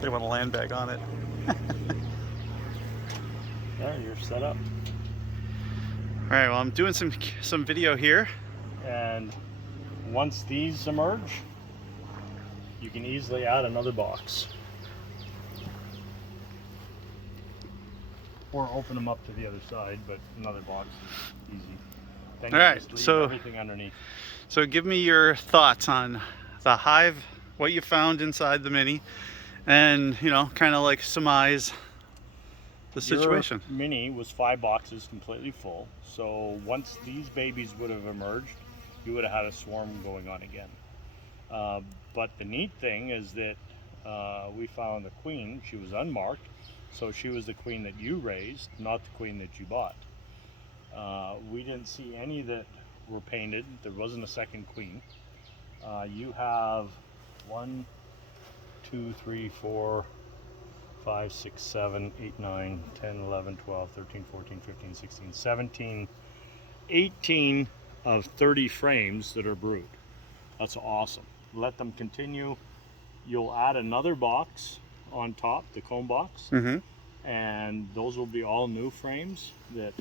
They want to land back on it. There, you're set up. All right, well, I'm doing some video here. And once these emerge, you can easily add another box. Or open them up to the other side, but another box is easy. Then All you right, just leave so everything underneath. So give me your thoughts on the hive, what you found inside the mini, and kind of like surmise the situation. Your mini was 5 boxes completely full, so once these babies would have emerged, you would have had a swarm going on again. But the neat thing is that we found the queen. She was unmarked, so she was the queen that you raised, not the queen that you bought. We didn't see any that were painted. There wasn't a second queen. You have 1, 2, 3, 4, 5, 6, 7, 8, 9, 10, 11, 12, 13, 14, 15, 16, 17, 18 of 30 frames that are brood. That's awesome. Let them continue. You'll add another box on top, the comb box, and those will be all new frames that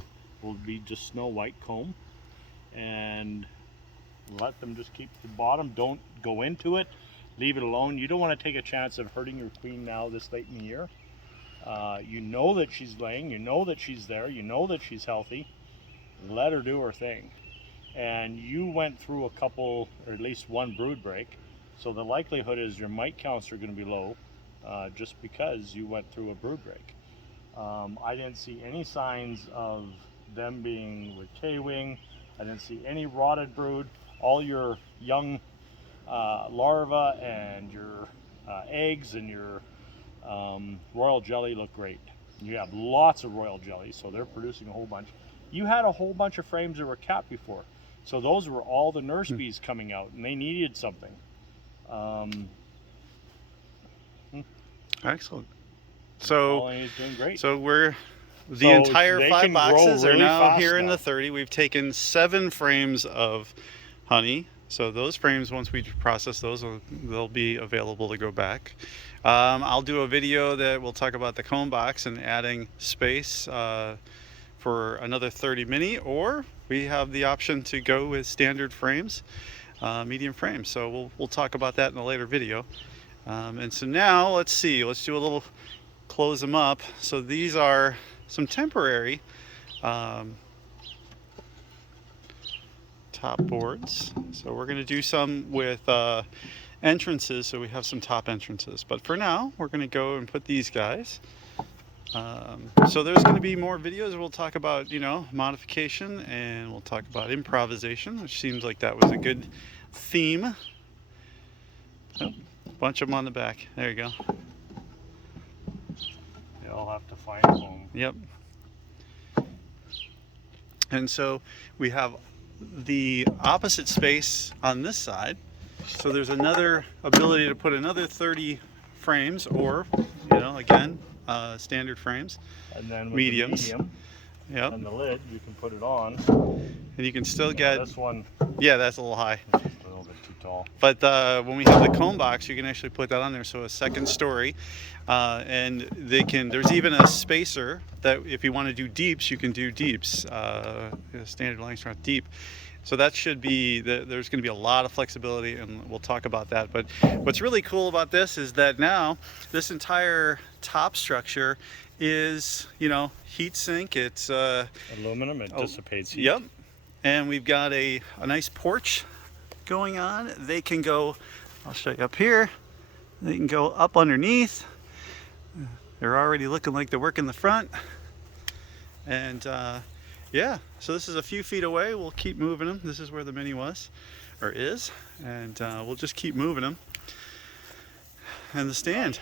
will be just snow white comb, and let them just keep the bottom. Don't go into it. Leave it alone. You don't want to take a chance of hurting your queen now this late in the year. You know that she's laying, you know that she's there, you know that she's healthy. Let her do her thing. And you went through a couple, or at least one brood break, so the likelihood is your mite counts are going to be low just because you went through a brood break. I didn't see any signs of them being with K-wing. I didn't see any rotted brood. All your young larvae and your eggs and your royal jelly look great. You have lots of royal jelly, so they're producing a whole bunch. You had a whole bunch of frames that were capped before, so those were all the nurse bees coming out, and they needed something. Excellent. So, Colony is doing great. so the entire 5 boxes are really now here in now. the 30. We've taken 7 frames of honey. So those frames, once we process those, they'll be available to go back. I'll do a video that will talk about the comb box and adding space for another 30 mini, or we have the option to go with standard frames, medium frames. So we'll talk about that in a later video. And so now let's see, let's do a little close them up. So these are some temporary top boards. So we're going to do some with entrances, so we have some top entrances. But for now, we're going to go and put these guys. So there's going to be more videos. We'll talk about, modification, and we'll talk about improvisation, which seems like that was a good theme. Oh, bunch of them on the back. There you go. Yeah, I'll have to find them. Yep. And so we have the opposite space on this side. So there's another ability to put another 30 frames, or, again, standard frames. And then with mediums. The medium, yep. And the lid, you can put it on. And you can still get... This one. Yeah, that's a little high. It's just a little bit too tall. But when we have the comb box, you can actually put that on there, so a second story. And there's even a spacer that if you want to do deeps, you can do deeps. Standard Langstroth deep. So that should be, there's going to be a lot of flexibility, and we'll talk about that. But what's really cool about this is that now this entire top structure is, heat sink. It's aluminum, it dissipates heat. Yep. And we've got a nice porch going on. They can go, I'll show you up here, they can go up underneath. They're already looking like they're working the front. And yeah, so this is a few feet away. We'll keep moving them. This is where the mini was, or is, and we'll just keep moving them. And the stand.